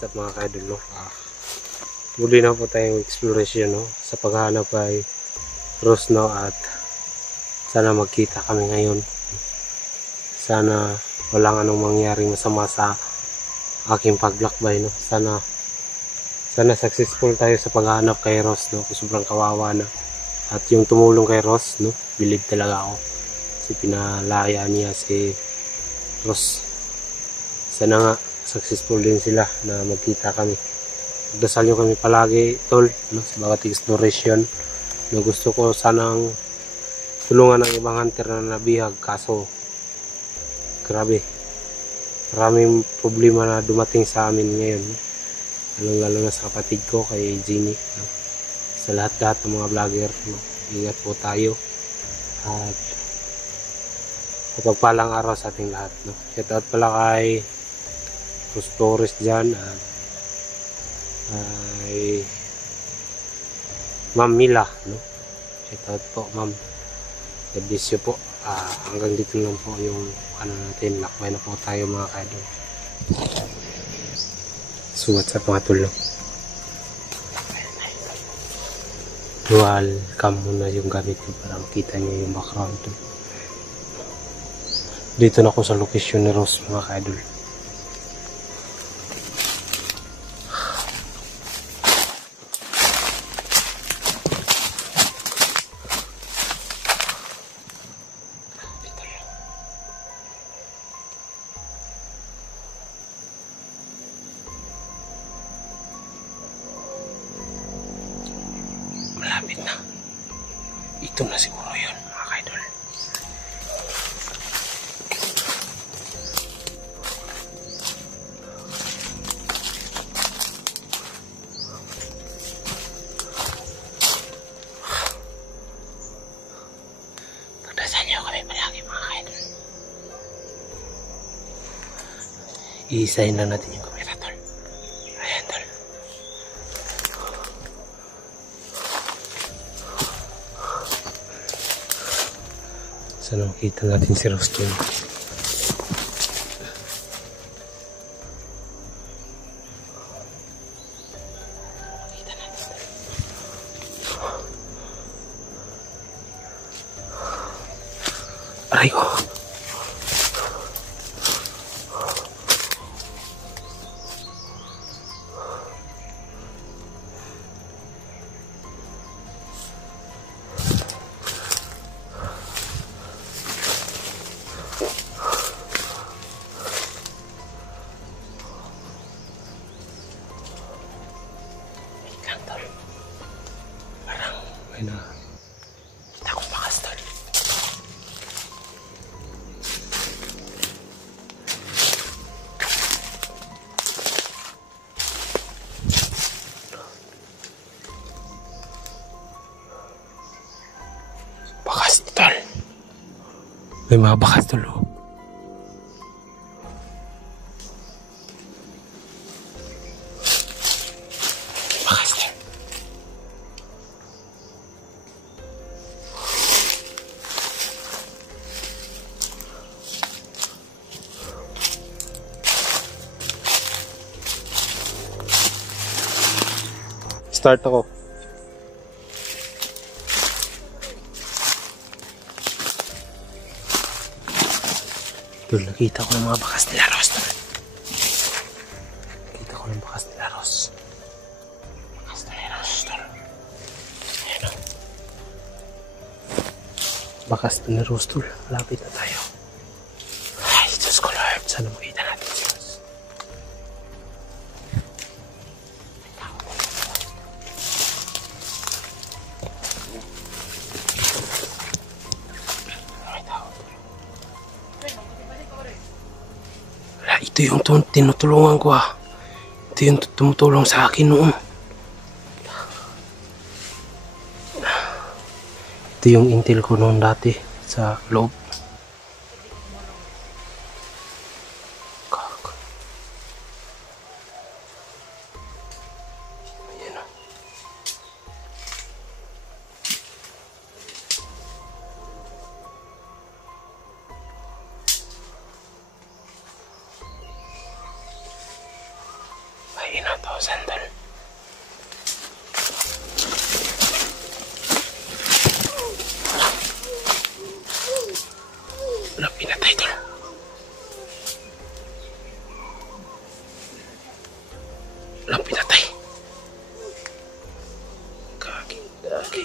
What's up mga ka-idol, no? Muli na po tayong exploration, no? Sa paghahanap kay Rose, no? At sana magkita kami ngayon. Sana walang anong mangyaring masama sa aking paglakbay, no? Sana successful tayo sa paghahanap kay Rose, no? Sobrang kawawa na. At yung tumulong kay Rose, no? Believe talaga ako. Kasi pinalaya niya si Rose. Sana nga successful din sila na magkita kami. Dasal nyo kami palagi, tol, no? Sa bawat exploration. No, gusto ko sanang tulungan ng ibang hunter na nabihag, kaso grabe, maraming problema na dumating sa amin ngayon, no? Lalo na sa kapatid ko, kay Jeannie, no? Sa lahat-lahat ng mga vlogger, no? Ingat po tayo at kapagpalang araw sa ating lahat, no? Shout out pala kay Rose Flores dyan at ay Ma'am Mila, no? Shout out po, Ma'am. God bless you po. Hanggang dito lang po yung ano natin, lakbay na po tayo mga ka-idol. So what's up mga tulong? Welcome muna yung gamit ko para makita nyo yung background to. Dito na ako sa location ni Rose mga ka-idol. Malapit na. Ito na siguro yun mga ka-idol. Pagdasal niyo kami palagi mga ka-idol. I-sign na natin yung camera, tol. Ayan, tol. Sana makita natin si Rose doon. Makita natin. Aray ko. Na kita kong bakas tol. Bakas tol. May mga bakas tol, oh. Bakas tol. Start ako. Tol, nakita ko ng mga bakas nila Rose. Nakita ko ng bakas nila Rose. Bakas nila Rose, tol. Ayan o. Bakas nila Rose, tol. Malapit na tayo. Ay, Diyos ko Lord. Sana makita natin si Rose. Ito yung tinutulungan ko ah. Ito yung tumutulong sa akin noon. Ito yung intel ko noon dati sa loob. Ayan o. kung saan tol. Wala, pinatay tol. Wala, pinatay. Kaki. Kaki.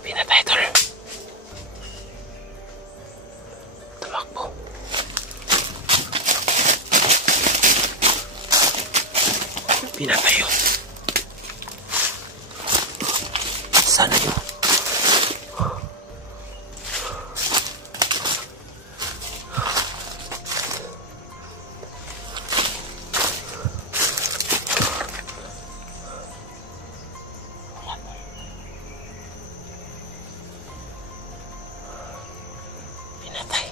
Pinatay tol. Tumakbo. Pinatay yun. Sana yun. Pinatay.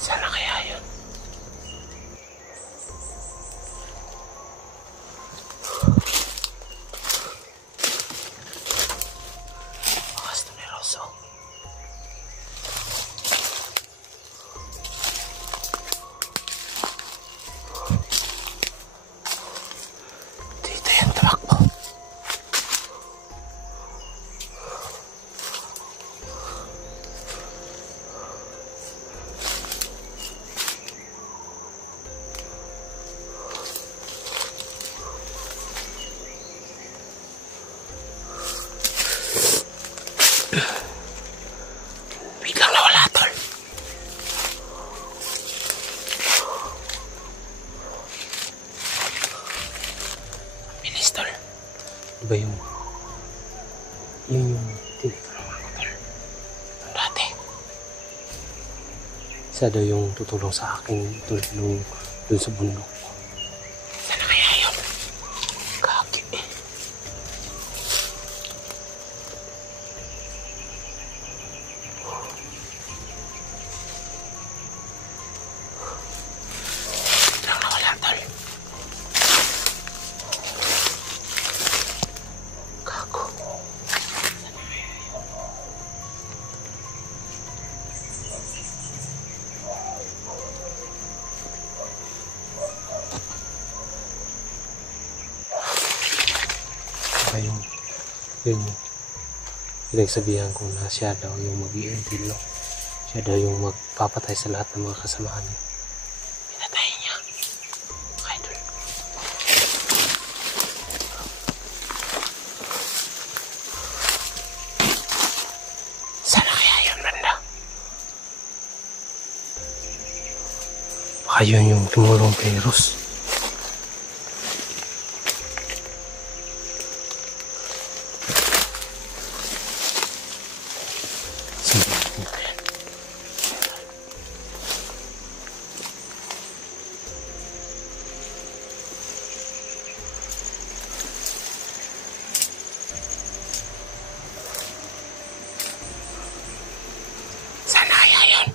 Sana kaya yun? Bakas tumeroso. Dito yan, tumakbo. Biglang nawala tol. Bilis tol. Diba yung tinitanong ako tol dati, isa daw yung tutulong sa akin dun sa bundok. Sana kaya yun? Kaki. Biglang nawala tol. Kako. Sana kaya yun? Saka yun pinagsabihan ko na siya daw yung mag-i-endil, no? Siya daw yung magpapatay sa lahat ng mga kasamahan niya. Pinatay niya. Okay, dun. Sana kaya yun, banda? Baka yun yung tumulong kay Rose. Sana kaya yun?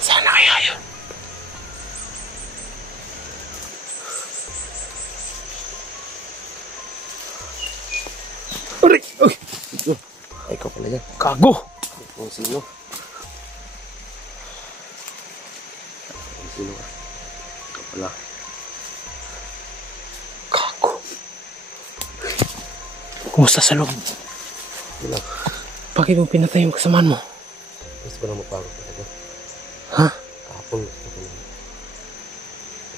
Sana kaya yun? Aray! Uy! Ay, ikaw pala yan. Kago! Kung sino? Kung sino ka? Ikaw pala. Kago! Kumusta sa loob? Wala. Bakit mo pinatay yung kasamaan mo? Gusto ko lang magpagod talaga. Ha? Kahapon.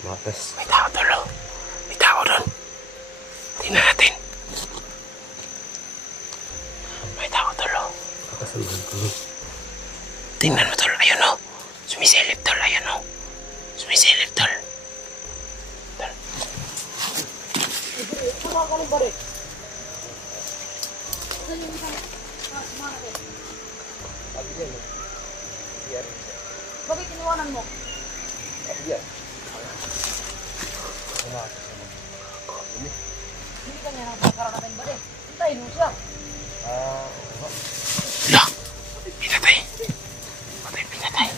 Matas. May tao tulo. May tao doon. Tingnan natin. May tao tulo. Kakasamahan ko nun. Tingnan mo tulo. Ayun o. Sumisilip tol, ayan o. Sumisilip tol. Bakit iniwanan mo? Hindi ka niya nakakaranatin ba rin? Hintayin mo siya. Lah, pinatay. Pinatay.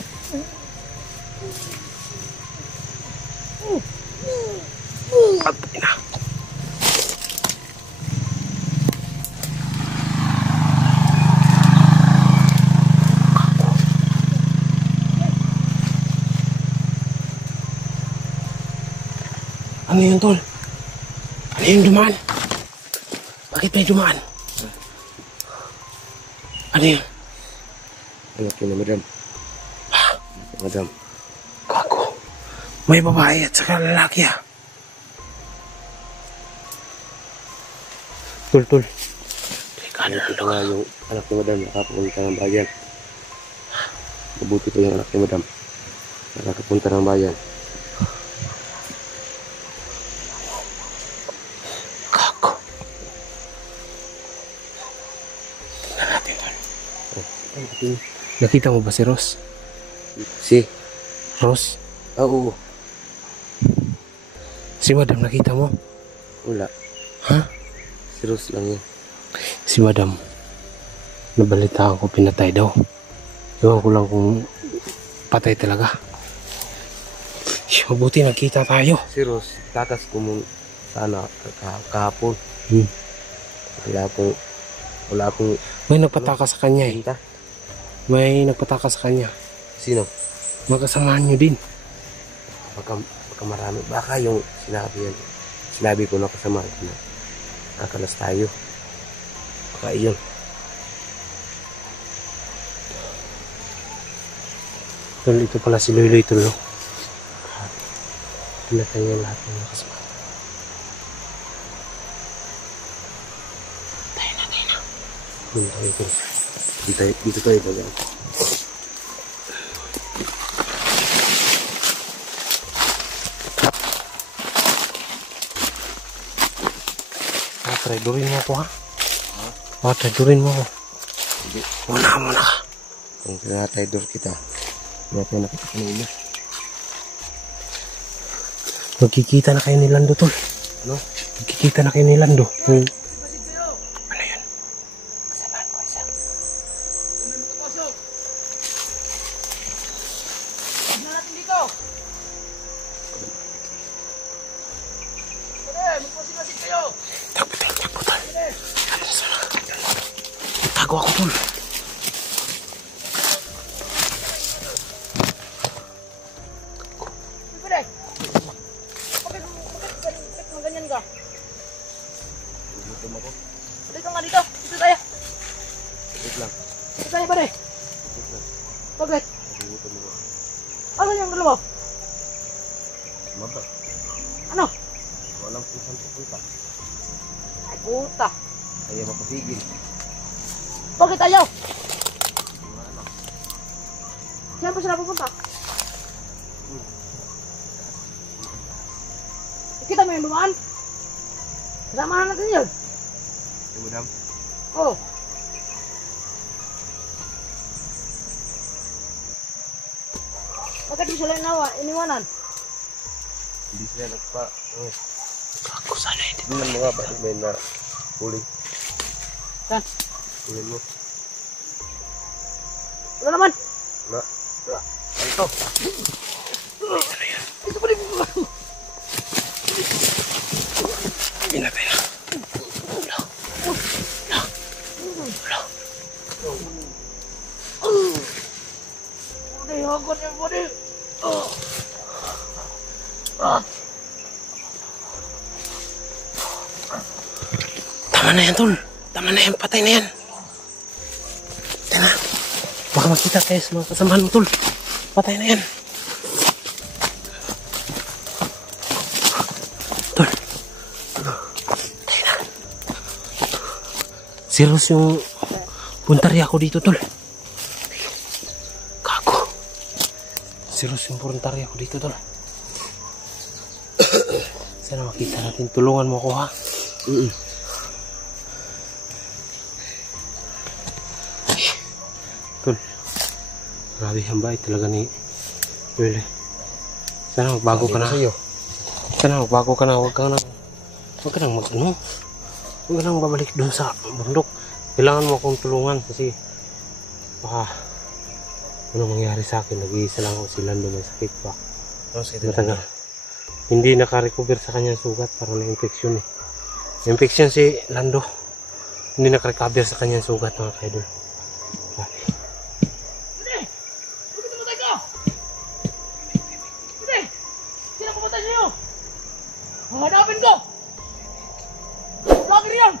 Patay na. Ano yun, tol? Ano yung dumaan? Bakit may dumaan? Ano yun? Anak yun na madam. Madam. Gago. May babae at saka lalaki ah. Tol. Teka na lang. Nga yung anak ni madam nakapunta ng bayan. Mabuti pa yung anak ni madam. Nakapunta ng bayan. Gago. Tingnan natin, tol. Nakita mo ba si Ross? Si? Ross? Oo. Si Madam nakita mo? Wala. Ha? Si Rose lang yun. Si Madam. Nabalitaan ko pinatay daw. Ewan ko lang kung patay talaga. Mabuti nakita tayo. Si Rose, takas ko mong sana kahapon. Wala akong May nagpataka sa kanya eh. pinta. May nagpataka sa kanya. Sino? Magkasamahan nyo din. Baka marami. Baka yung sinabi ko na kasama na nakalas tayo. Baka iyon. Tol, ito pala si Loy Loy, tol. Pinatay niya lahat ng nakasama. Tayo na. Dito tayo bagang. Tradurin mo ako ha? Tradurin mo ako. Hindi. Muna ka. Kung tinatidor kita, nakita ka kanina. Magkikita na kayo ni Lando, tol. No? Magkikita na kayo ni Lando. Ano yan? Kasamaan ko isa. Tignan natin dito. Pwede, magpasingasin kayo. Takbo, tol. Tago ako, tol. Pwede. Bakit ganyan ka? Dito nga dito. Dito tayo. Wait lang. Dito tayo pare. Wait lang. Bakit? Nagugutom mo. Asan yung dalawa? Maba. Ano? Walang pusang pupunta. Ay puta. Kaya mapapigil. Bakit ayaw? Saan pa sila pupunta? Kita mo yung dumaan? Kasamahan natin yun. Si madam? Oo. Bakit mo sila iniwanan? Hindi sila nagpa... Gago, sana hindi. Tingnan mo nga ba? May na huli. Saan? Tingnan mo. Wala naman. Wala. Ito. Ito pa rin mo. Pinatay na. Pwede, hagod yan pwede. Tama na yan, tol. Tama na yan. Patay na yan. Tama. Baka makita tayo sa mga kasamahan mo, tol. Patay na yan. Tol. Patay na. Serious yung puntarya ko dito, tol. Gago. Serius importante ako dito tol. Sana makita natin. Tulungan mo ako ha. Tol. Grabe ang bait talaga ni Will. Sana magbago ka na. Sana magbago ka na. Huwag ka nang mag-ano. Huwag ka nang babalik dun sa bundok. Kailangan mo akong tulungan kasi baka ano mangyari sa akin. Nag-iisa lang ako si Lando, may sakit pa. Matagal. Hindi naka-recover sa kanyang sugat. Parang na-infection eh. Na-infection si Lando. Hindi naka-recover sa kanyang sugat mga kaidol. Hindi! Bakit namatay ka? Hindi! Sino pumatay sa'yo? Hanapin ko! Bakit yan?